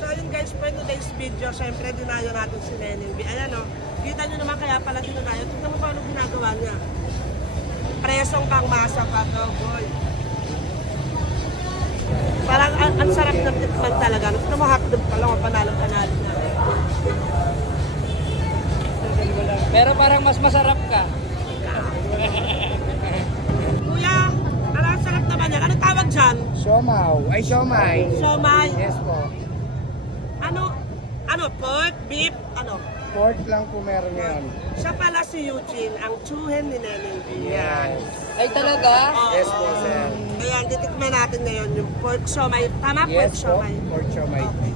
So yun guys, for today's video, syempre dinayo natin si Neneng B. Ayan o, kita nyo naman kaya pala dinayo. Tignan mo paano ginagawa niya. Presong kang masa pa to, boy. Parang ang sarap ng tikman talaga. Tignan mo hotdog pa lang, panalo-panalo na. Pero parang mas masarap ka. Kuya, ang sarap naman yan. Anong tawag dyan? Siomaw. Ay, siomay. Siomay. Yes po. Ano, pork, beef, ano? Pork lang po meron ngayon. Siya pala si Eugene, ang tsuhen ni Neneng B. Yes. Ay talaga? Oo. Yes po, sir. Ayan, titikman natin ngayon yung pork siomay. Tama, pork Yes po. siomay. Pork siomay. Okay.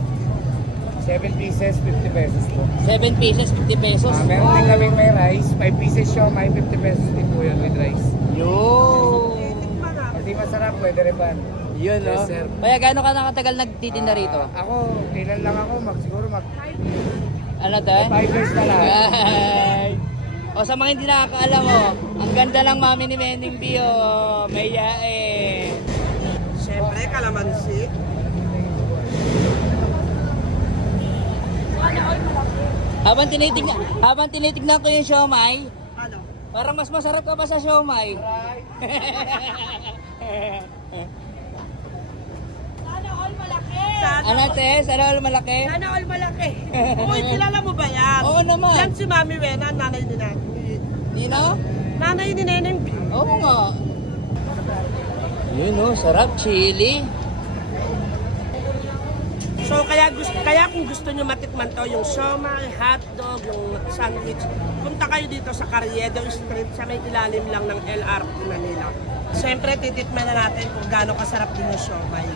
7 pieces, 50 pesos po. 7 pieces, 50 pesos. Meron din kaming may rice. 5 pieces siomay, 50 pesos din po yun with rice. Yun. Titikman natin. Pag di masarap, pwede rin ba? Yun, no? Yes, sir. Kaya gaano ka nakatagal nagtitinda rito? Ako, kailan lang ako, siguro Ano to? 5 years na lang. Ay. O sa mga hindi nakakaalam mo, ang ganda lang mami ni Meneng B, oh. May yae. Siyempre, kalamansi. Habang tinitignan ko yung siomay, Ano? parang mas masarap ka pa sa siomay. Sana Ano te? Sana all malaki? Sana all malaki. Uy, kilala mo ba yan? Oo naman. Yan si Mami Wena, nanay ni Neneng. Nino? Nanay ni Neneng B. Oo nga. Yun oh, sarap chili. So kaya kung gusto nyo matikman to, yung siomay, hotdog, yung sandwich, punta kayo dito sa Carriedo Street sa may ilalim lang ng LRT Manila. Siyempre titikman na natin kung gaano kasarap din yung siomay.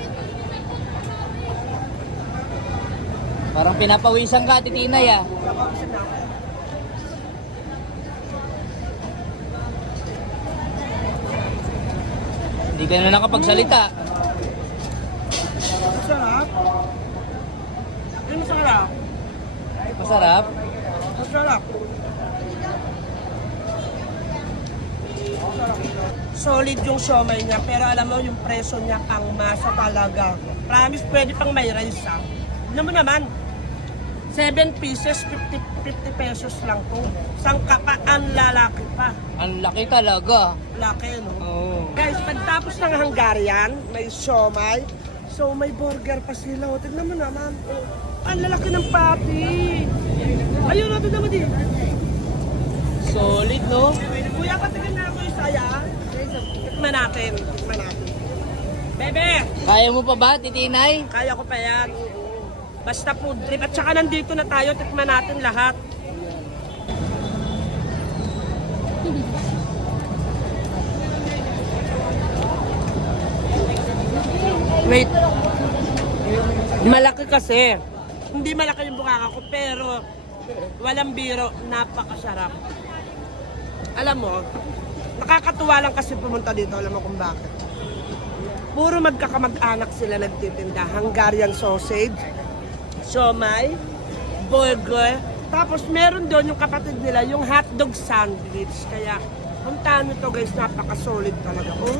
Parang pinapawisan ka, titinay ah. Hindi ka na nakapagsalita. Masarap. Yung masarap. Masarap? Masarap. Solid yung siomay niya, pero alam mo yung presyo niya pang masa talaga. Promise, pwede pang may rice ha. Alam mo naman, 7 pieces, 50 pesos lang po. Sangka pa, ang lalaki pa. Ang laki talaga. Laki, no? Oo. Guys, pagtapos ng Hungarian, may siomay. So, may burger pa sila. O, tignan mo naman. Oh, ang lalaki ng patty. Ayun, natin naman din. Solid no? Kuya, patigyan na ako yung saya. Tikman natin. Tikman natin. Bebe, Kaya mo pa ba, titinay? kaya ko pa yan. Basta food trip. At saka nandito na tayo. Tikman natin lahat. Wait. Malaki kasi. Hindi malaki yung bukaka ko, pero walang biro, napakasarap. Alam mo, nakakatuwa lang kasi pumunta dito. Alam mo kung bakit. Puro magkakamag-anak sila nagtitinda. Hungarian sausage, siomay, burger. Tapos meron doon yung kapatid nila, yung hotdog sandwich. Kaya puntahan nyo to guys, napaka-solid talaga. Oh.